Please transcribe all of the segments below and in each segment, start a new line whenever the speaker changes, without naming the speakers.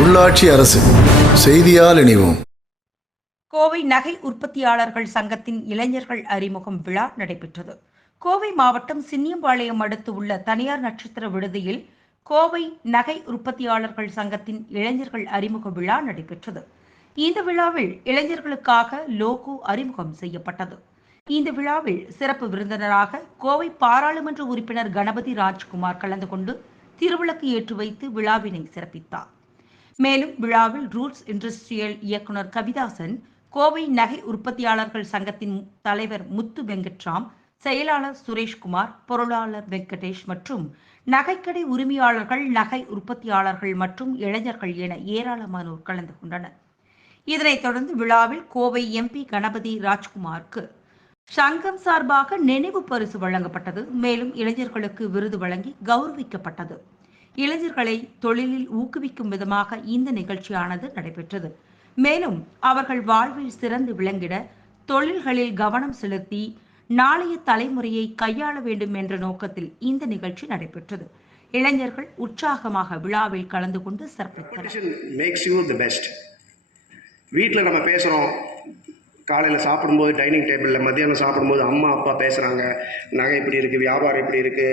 உள்ளாட்சி அரசு செய்தியால் இணைவோம்.
கோவை நகை உற்பத்தியாளர்கள் சங்கத்தின் இளைஞர்கள் அறிமுகம் விழா நடைபெற்றது. கோவை மாவட்டம் சின்னியம்பாளையம் அடுத்து உள்ள தனியார் நட்சத்திர விடுதியில் கோவை நகை உற்பத்தியாளர்கள் சங்கத்தின் இளைஞர்கள் அறிமுக விழா நடைபெற்றது. இந்த விழாவில் இளைஞர்களுக்காக லோகோ அறிமுகம் செய்யப்பட்டது. இந்த விழாவில் சிறப்பு விருந்தினராக கோவை பாராளுமன்ற உறுப்பினர் கணபதி ராஜ்குமார் கலந்து கொண்டு திருவிளக்கு ஏற்றி வைத்து விழாவினை சிறப்பித்தார். மேலும் விழாவில் ரூட்ஸ் இண்டஸ்ட்ரியல் இயக்குனர் கவிதாசன் கோவை நகை உற்பத்தியாளர்கள் சங்கத்தின் தலைவர் முத்து வெங்கட்ராம் செயலாளர் சுரேஷ்குமார் பொருளாளர் வெங்கடேஷ் மற்றும் நகைக்கடை உரிமையாளர்கள் நகை உற்பத்தியாளர்கள் மற்றும் இளைஞர்கள் என ஏராளமானோர் கலந்து கொண்டனர். இதனைத் தொடர்ந்து விழாவில் கோவை எம்பி கணபதி ராஜ்குமாருக்கு சங்கம் சார்பாக நினைவு பரிசு வழங்கப்பட்டது. மேலும் இளைஞர்களுக்கு விருது வழங்கி கௌரவிக்கப்பட்டது. இளைஞர்களை தொழிலில் ஊக்குவிக்கும் விதமாக இந்த நிகழ்ச்சியானது நடைபெற்றது. மேலும் அவர்கள் வாழ்வில் சிறந்து விளங்கிட தொழில்களில் கவனம் செலுத்தி நாளைய தலைமுறையை கையாள வேண்டும் என்ற நோக்கத்தில் இந்த நிகழ்ச்சி நடைபெற்றது. இளைஞர்கள் உற்சாகமாக விழாவில் கலந்து கொண்டு சிறப்பித்தனர்.
வீட்டில் நம்ம பேசுகிறோம் காலையில் சாப்பிடும்போது டைனிங் டேபிளில் மத்தியானம் சாப்பிடும்போது அம்மா அப்பா பேசுகிறாங்க நகை இப்படி இருக்குது வியாபாரம் இப்படி இருக்குது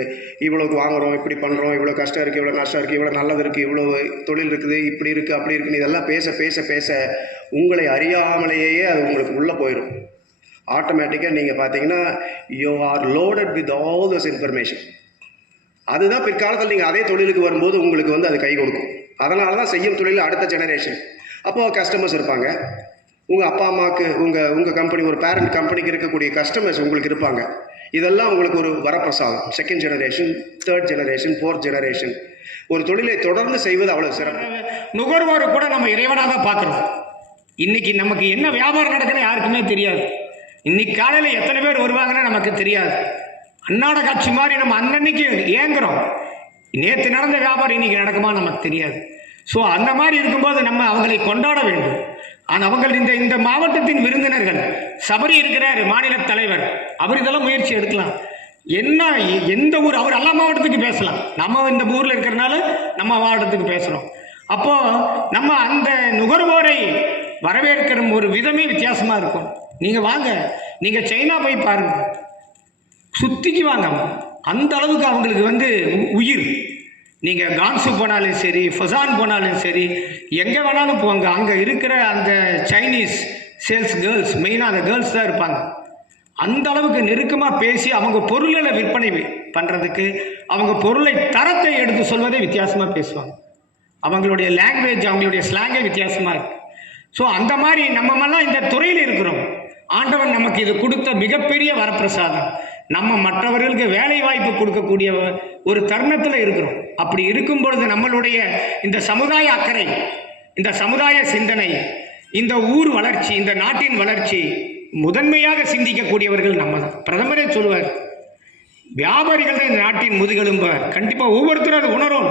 இவ்வளோக்கு வாங்குறோம் இப்படி பண்ணுறோம் இவ்வளோ கஷ்டம் இருக்குது இவ்வளோ நஷ்டம் இருக்குது இவ்வளோ நல்லது இருக்குது இவ்வளோ தொழில் இருக்குது இப்படி இருக்குது அப்படி இருக்குன்னு இதெல்லாம் பேச பேச பேச உங்களை அறியாமலேயே அது உங்களுக்கு உள்ளே போயிடும் ஆட்டோமேட்டிக்காக நீங்கள் பார்த்தீங்கன்னா you are loaded with all this information அதுதான் பிற்காலத்தில் நீங்கள் அதே தொழிலுக்கு வரும்போது உங்களுக்கு வந்து அது கை கொடுக்கும். அதனால தான் செய்யும் தொழில் அடுத்த ஜெனரேஷன் அப்போது கஸ்டமர்ஸ் இருப்பாங்க. உங்கள் அப்பா அம்மாவுக்கு உங்கள் உங்கள் கம்பெனி ஒரு பேரண்ட் கம்பெனிக்கு இருக்கக்கூடிய கஸ்டமர்ஸ் உங்களுக்கு இருப்பாங்க. இதெல்லாம் உங்களுக்கு ஒரு வரப்பிரசாதம். Second generation third generation fourth generation ஒரு தொழிலை தொடர்ந்து செய்வது அவ்வளோ சிறப்பு.
நுகர்வோர் கூட நம்ம இறைவனாக தான் பார்க்குறோம். இன்னைக்கு நமக்கு என்ன வியாபாரம் நடக்குதுன்னு யாருக்குமே தெரியாது. இன்னைக்கு காலையில் எத்தனை பேர் வருவாங்கன்னு நமக்கு தெரியாது. அன்னாட காட்சி மாதிரி நம்ம அன்னன்னைக்கு ஏங்குறோம். நேற்று நடந்த வியாபாரம் இன்னைக்கு நடக்குமா நமக்கு தெரியாது. ஸோ அந்த மாதிரி இருக்கும்போது நம்ம அவங்களை கொண்டாட வேண்டும். ஆனால் அவங்கள் இந்த இந்த மாவட்டத்தின் விருந்தினர்கள் சபரி இருக்கிறார் மாநில தலைவர். அவர் இதெல்லாம் முயற்சி எடுக்கலாம். என்ன எ- எந்த ஊர் அவர் எல்லா மாவட்டத்துக்கு பேசலாம். நம்ம இந்த ஊரில் இருக்கிறனால நம்ம மாவட்டத்துக்கு பேசுகிறோம் அப்போ நம்ம அந்த நுகர்வோரை வரவேற்கிற ஒரு விதமே வித்தியாசமாக இருக்கும். நீங்கள் வாங்க நீங்கள் சைனா போய் பாருங்கள் சுத்திக்கு வாங்க. அந்த அளவுக்கு அவங்களுக்கு வந்து உ- உயிர். நீங்கள் கான்சு போனாலும் சரி ஃபசான் போனாலும் சரி எங்கே வேணாலும் போங்க. அங்கே இருக்கிற அந்த சைனீஸ் சேல்ஸ் கேர்ள்ஸ் மெயினாக அந்த கேர்ள்ஸ் தான் இருப்பாங்க. அந்த அளவுக்கு நெருக்கமாக பேசி அவங்க பொருள்களை விற்பனை பண்ணுறதுக்கு அவங்க பொருளை தரத்தை எடுத்து சொல்வதே வித்தியாசமாக பேசுவாங்க. அவங்களுடைய லாங்குவேஜ் அவங்களுடைய ஸ்லாங்கே வித்தியாசமாக இருக்கு. ஸோ அந்த மாதிரி நம்மமெல்லாம் இந்த துறையில் இருக்கிறோம். ஆண்டவன் நமக்கு இது கொடுத்த மிகப்பெரிய வரப்பிரசாதம். நம்ம மற்றவர்களுக்கு வேலை வாய்ப்பு கொடுக்கக்கூடிய ஒரு தருணத்தில் இருக்கிறோம். அப்படி இருக்கும் பொழுது நம்மளுடைய இந்த சமுதாய அக்கறை இந்த சமுதாய சிந்தனை இந்த ஊர் வளர்ச்சி இந்த நாட்டின் வளர்ச்சி முதன்மையாக சிந்திக்கக்கூடியவர்கள் நம்ம தான் பிரதமரே சொல்லுவார் வியாபாரிகள் தான் இந்த நாட்டின் முதுகெலும்பார் கண்டிப்பாக ஒவ்வொருத்தரும் அது உணரும்.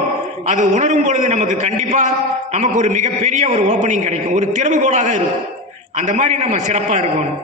அது உணரும் பொழுது நமக்கு கண்டிப்பாக நமக்கு ஒரு மிகப்பெரிய ஒரு ஓப்பனிங் கிடைக்கும். ஒரு திறவுகோலாக இருக்கும். அந்த மாதிரி நம்ம சிறப்பாக இருக்கணும்.